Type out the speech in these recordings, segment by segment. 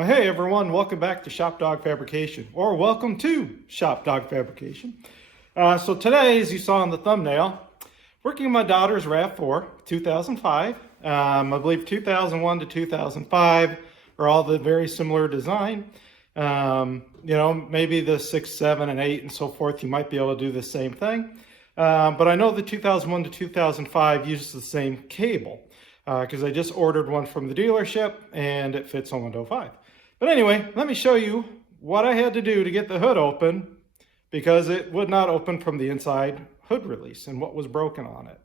Well, hey everyone, welcome back to Shop Dog Fabrication, or welcome to Shop Dog Fabrication. So today, as you saw in the thumbnail, working on my daughter's RAV4 2005. I believe 2001 to 2005 are all the very similar design. Maybe the 6, 7, and 8 and so forth, you might be able to do the same thing. But I know the 2001 to 2005 uses the same cable because I just ordered one from the dealership and it fits on window 5. But anyway, let me show you what I had to do to get the hood open because it would not open from the inside hood release and what was broken on it.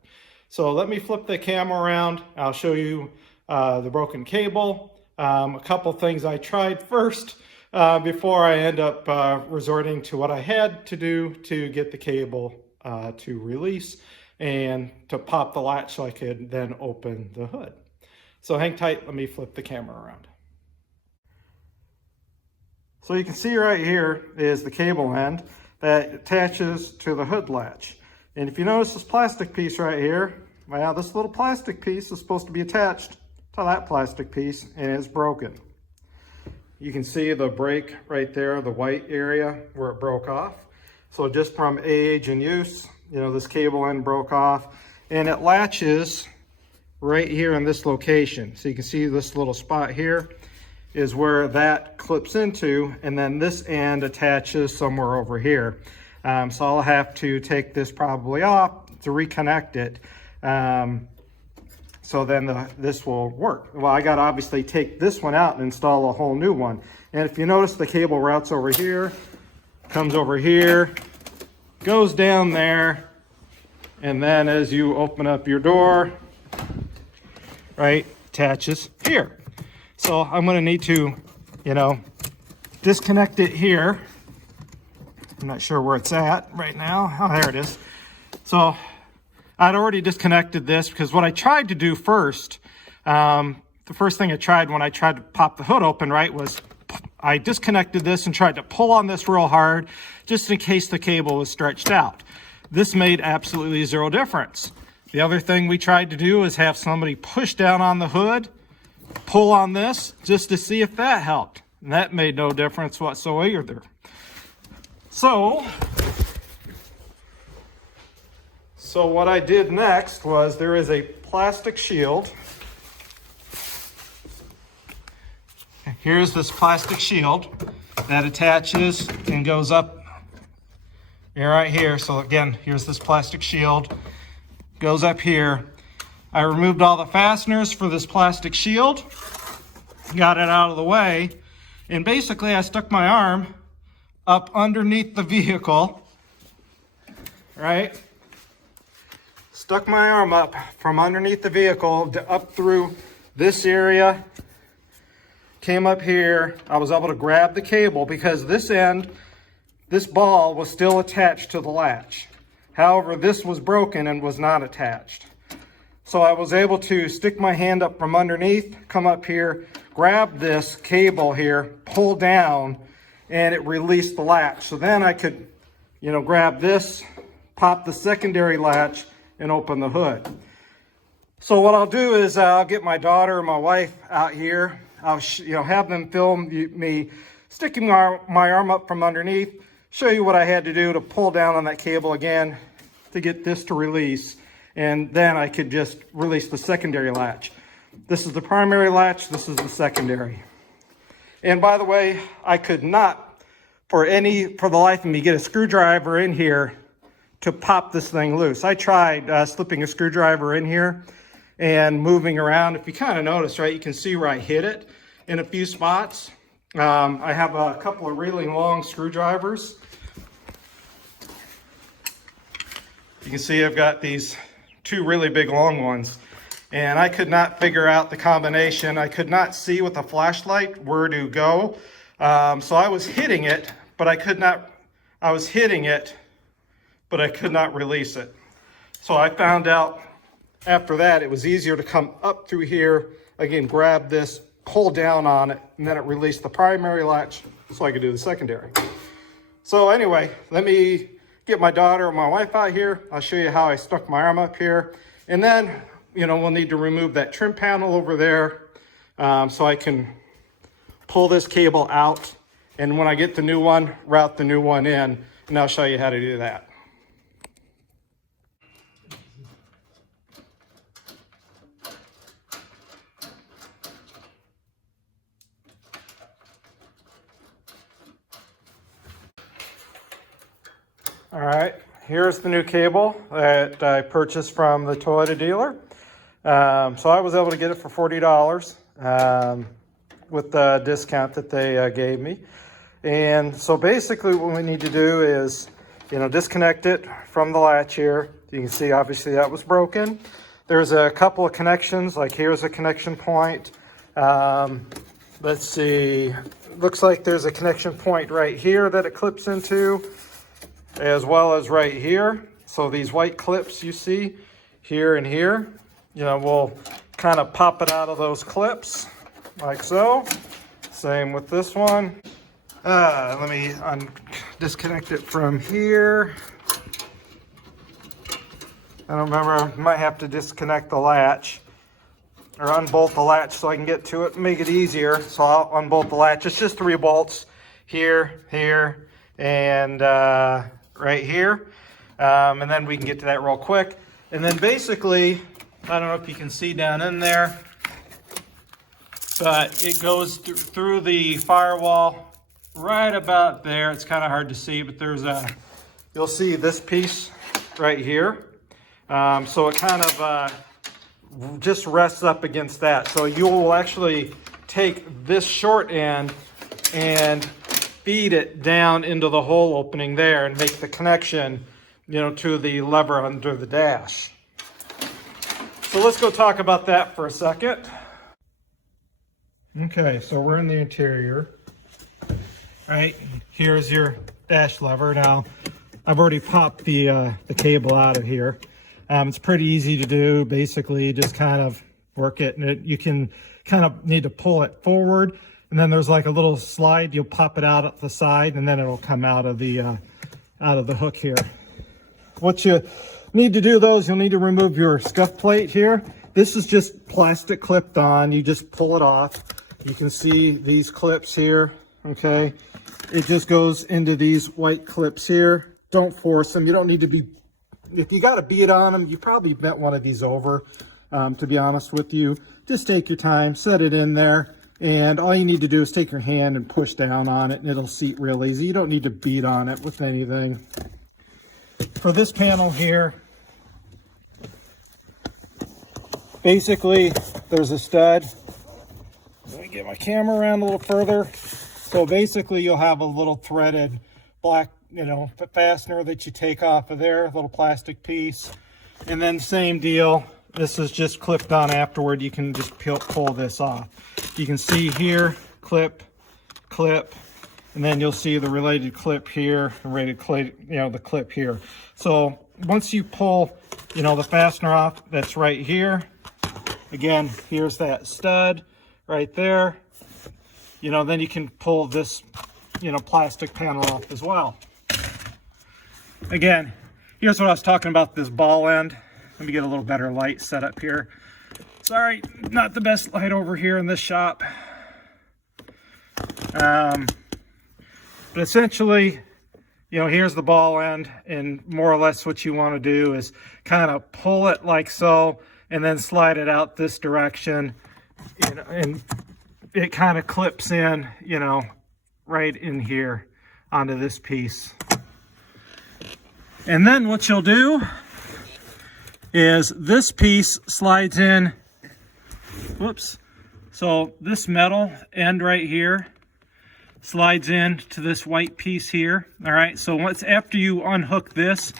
So let me flip the camera around. I'll show you the broken cable, a couple things I tried first before I end up resorting to what I had to do to get the cable to release and to pop the latch so I could then open the hood. So hang tight, let me flip the camera around. So you can see right here is the cable end that attaches to the hood latch. And if you notice this plastic piece right here, well, this little plastic piece is supposed to be attached to that plastic piece and it's broken. You can see the break right there, the white area where it broke off. So just from age and use, this cable end broke off and it latches right here in this location. So you can see this little spot here is where that clips into, and then this end attaches somewhere over here. So I'll have to take this probably off to reconnect it. So then this will work. Well, I gotta obviously take this one out and install a whole new one. And if you notice, the cable routes over here, comes over here, goes down there, and then as you open up your door, right, attaches here. So I'm going to need to, disconnect it here. I'm not sure where it's at right now. Oh, there it is. So I'd already disconnected this because what I tried to do first, the first thing I tried when I tried to pop the hood open, right, was I disconnected this and tried to pull on this real hard just in case the cable was stretched out. This made absolutely zero difference. The other thing we tried to do is have somebody push down on the hood, pull on this just to see if that helped. And that made no difference whatsoever. So what I did next was there is a plastic shield. Here's this plastic shield that attaches and goes up here, right here. So again, here's this plastic shield, goes up here. I removed all the fasteners for this plastic shield, got it out of the way, and basically I stuck my arm up underneath the vehicle, right? Stuck my arm up from underneath the vehicle up through this area, came up here. I was able to grab the cable because this ball was still attached to the latch. However, this was broken and was not attached. So I was able to stick my hand up from underneath, come up here, grab this cable here, pull down, and it released the latch. So then I could, grab this, pop the secondary latch, and open the hood. So what I'll do is I'll get my daughter and my wife out here. I'll have them film me sticking my arm up from underneath, show you what I had to do to pull down on that cable again to get this to release. And then I could just release the secondary latch. This is the primary latch, this is the secondary. And by the way, I could not, for the life of me, get a screwdriver in here to pop this thing loose. I tried slipping a screwdriver in here and moving around. If you kind of notice, right, you can see where I hit it in a few spots. I have a couple of really long screwdrivers. You can see I've got these 2 really big long ones, and I could not figure out the combination. I could not see with a flashlight where to go. So I was hitting it, but I could not release it. So I found out after that it was easier to come up through here, again, grab this, pull down on it, and then it released the primary latch so I could do the secondary. So anyway, let me get my daughter and my wife out here. I'll show you how I stuck my arm up here. And then, we'll need to remove that trim panel over there so I can pull this cable out, and when I get the new one, route the new one in, and I'll show you how to do that. All right, here's the new cable that I purchased from the Toyota dealer. So I was able to get it for $40 with the discount that they gave me. And so basically what we need to do is, disconnect it from the latch here. You can see obviously that was broken. There's a couple of connections, like here's a connection point. Let's see, looks like there's a connection point right here that it clips into, as well as right here. So these white clips you see here and here, we'll kind of pop it out of those clips like so. Same with this one. Let me disconnect it from here. I don't remember, I might have to disconnect the latch or unbolt the latch so I can get to it and make it easier. So I'll unbolt the latch. It's just 3 bolts here, here, and right here. And then we can get to that real quick. And then basically, I don't know if you can see down in there, but it goes through the firewall right about there. It's kind of hard to see, but you'll see this piece right here. So it kind of just rests up against that. So you will actually take this short end and feed it down into the hole opening there and make the connection, to the lever under the dash. So let's go talk about that for a second. Okay, so we're in the interior. Right, here's your dash lever. Now, I've already popped the cable out of here. It's pretty easy to do. Basically, just kind of work it, and you can kind of need to pull it forward, and then there's like a little slide. You'll pop it out at the side, and then it'll come out of the hook here. What you need to do though is you'll need to remove your scuff plate here. This is just plastic clipped on. You just pull it off. You can see these clips here. Okay, it just goes into these white clips here. Don't force them. You don't need to be, if you got a bead on them, you probably bent one of these over, to be honest with you. Just take your time, set it in there, and all you need to do is take your hand and push down on it, and it'll seat real easy. You don't need to beat on it with anything. For this panel here, basically there's a stud. Let me get my camera around a little further. So basically you'll have a little threaded black, fastener that you take off of there, a little plastic piece. And then same deal, this is just clipped on afterward. You can just pull this off. You can see here, clip, clip, and then you'll see the related clip here, the clip here. So once you pull, the fastener off, that's right here. Again, here's that stud right there. Then you can pull this, plastic panel off as well. Again, here's what I was talking about, this ball end. Let me get a little better light set up here. Sorry, not the best light over here in this shop. But essentially, here's the ball end, and more or less what you want to do is kind of pull it like so, and then slide it out this direction, and it kind of clips in, right in here onto this piece. And then what you'll do is this piece slides in, whoops, so this metal end right here slides in to this white piece here. All right, so once after you unhook this,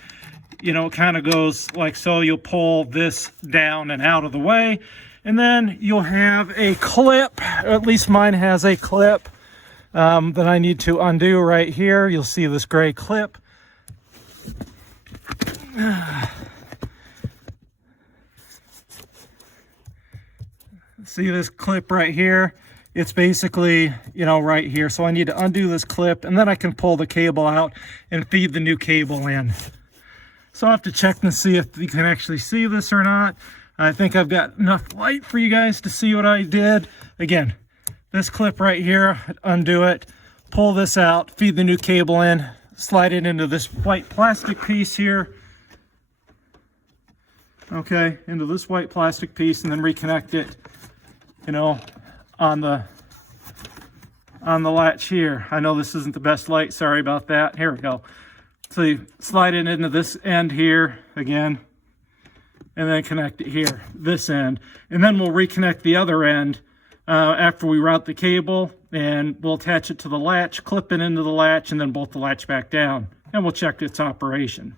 it kind of goes like so. You'll pull this down and out of the way, and then you'll have a clip, or at least mine has a clip that I need to undo right here. You'll see this gray clip. See this clip right here? It's basically, right here. So I need to undo this clip, and then I can pull the cable out and feed the new cable in. So I have to check and see if you can actually see this or not. I think I've got enough light for you guys to see what I did. Again, this clip right here, undo it, pull this out, feed the new cable in, slide it into this white plastic piece here. Okay, into this white plastic piece, and then reconnect it, you know, on the latch here. I know this isn't the best light, sorry about that. Here we go. So you slide it into this end here again, and then connect it here, this end. And then we'll reconnect the other end after we route the cable, and we'll attach it to the latch, clip it into the latch, and then bolt the latch back down. And we'll check its operation.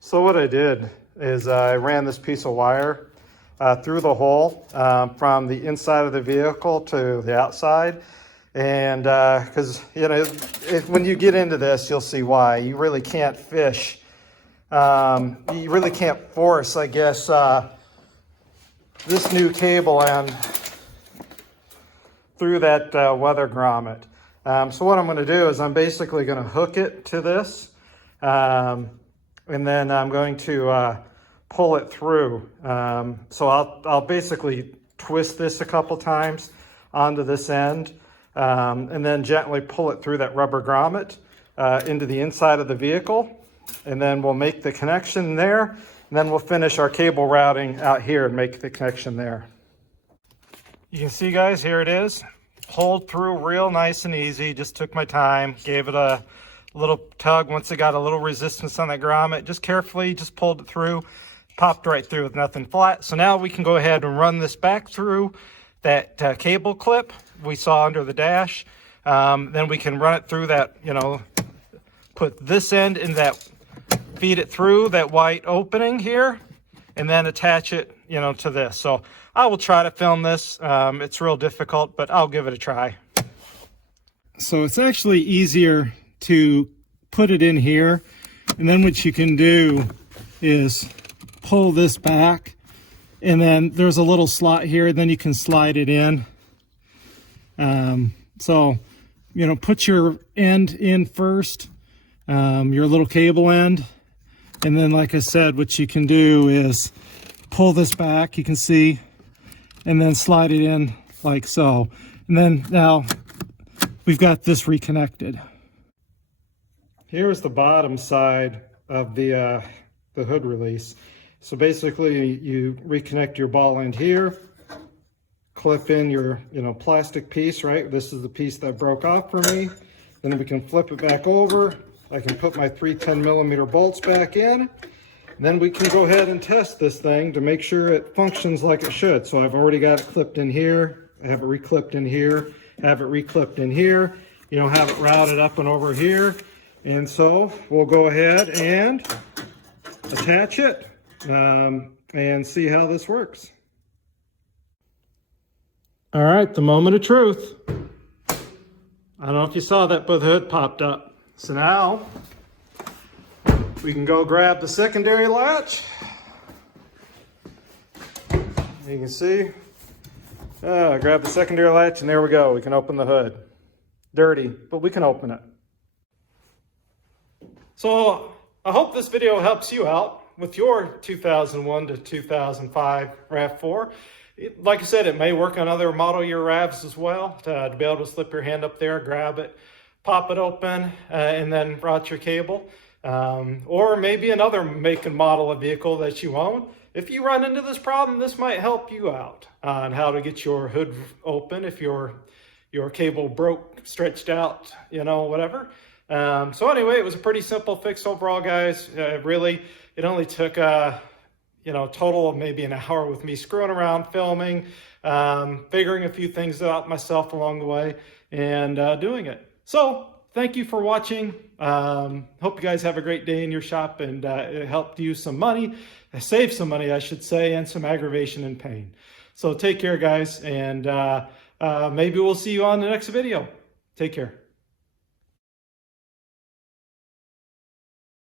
So what I did is I ran this piece of wire through the hole from the inside of the vehicle to the outside. And because, you know, when you get into this, you'll see why. You really can't fish. You really can't force, I guess, this new cable end through that weather grommet. So what I'm going to do is I'm basically going to hook it to this. And then I'm going to pull it through. So I'll basically twist this a couple times onto this end. And then gently pull it through that rubber grommet into the inside of the vehicle. And then we'll make the connection there. And then we'll finish our cable routing out here and make the connection there. You can see, guys, here it is. Pulled through real nice and easy. Just took my time, gave it a little tug. Once it got a little resistance on that grommet, just carefully just pulled it through, popped right through with nothing flat. So now we can go ahead and run this back through that cable clip we saw under the dash. Then we can run it through that, you know, put this end in that, feed it through that white opening here, and then attach it, you know, to this. So I will try to film this. It's real difficult, but I'll give it a try. So it's actually easier to put it in here, and then what you can do is pull this back, and then there's a little slot here, then you can slide it in. So, you know, put your end in first, your little cable end, and then, like I said, what you can do is pull this back, you can see, and then slide it in like so. And then now we've got this reconnected. Here's the bottom side of the hood release. So basically you reconnect your ball end here, clip in your, you know, plastic piece, right? This is the piece that broke off for me. Then we can flip it back over. I can put my 3 10mm bolts back in. And then we can go ahead and test this thing to make sure it functions like it should. So I've already got it clipped in here. I have it reclipped in here, have it reclipped in here, you know, have it routed up and over here. And so we'll go ahead and attach it and see how this works. All right, the moment of truth. I don't know if you saw that, but the hood popped up. So now we can go grab the secondary latch. You can see, grab the secondary latch, and there we go. We can open the hood. Dirty, but we can open it. So I hope this video helps you out with your 2001 to 2005 RAV4. Like I said, it may work on other model year RAVs as well, to be able to slip your hand up there, grab it, pop it open, and then route your cable. Or maybe another make and model of vehicle that you own. If you run into this problem, this might help you out on how to get your hood open if your cable broke, stretched out, you know, whatever. So anyway, it was a pretty simple fix overall, guys. Really, it only took you know, total of maybe an hour with me screwing around, filming, figuring a few things out myself along the way, and doing it. So thank you for watching. Hope you guys have a great day in your shop, and it helped you some money, save some money, I should say, and some aggravation and pain. So take care, guys, and maybe we'll see you on the next video. Take care.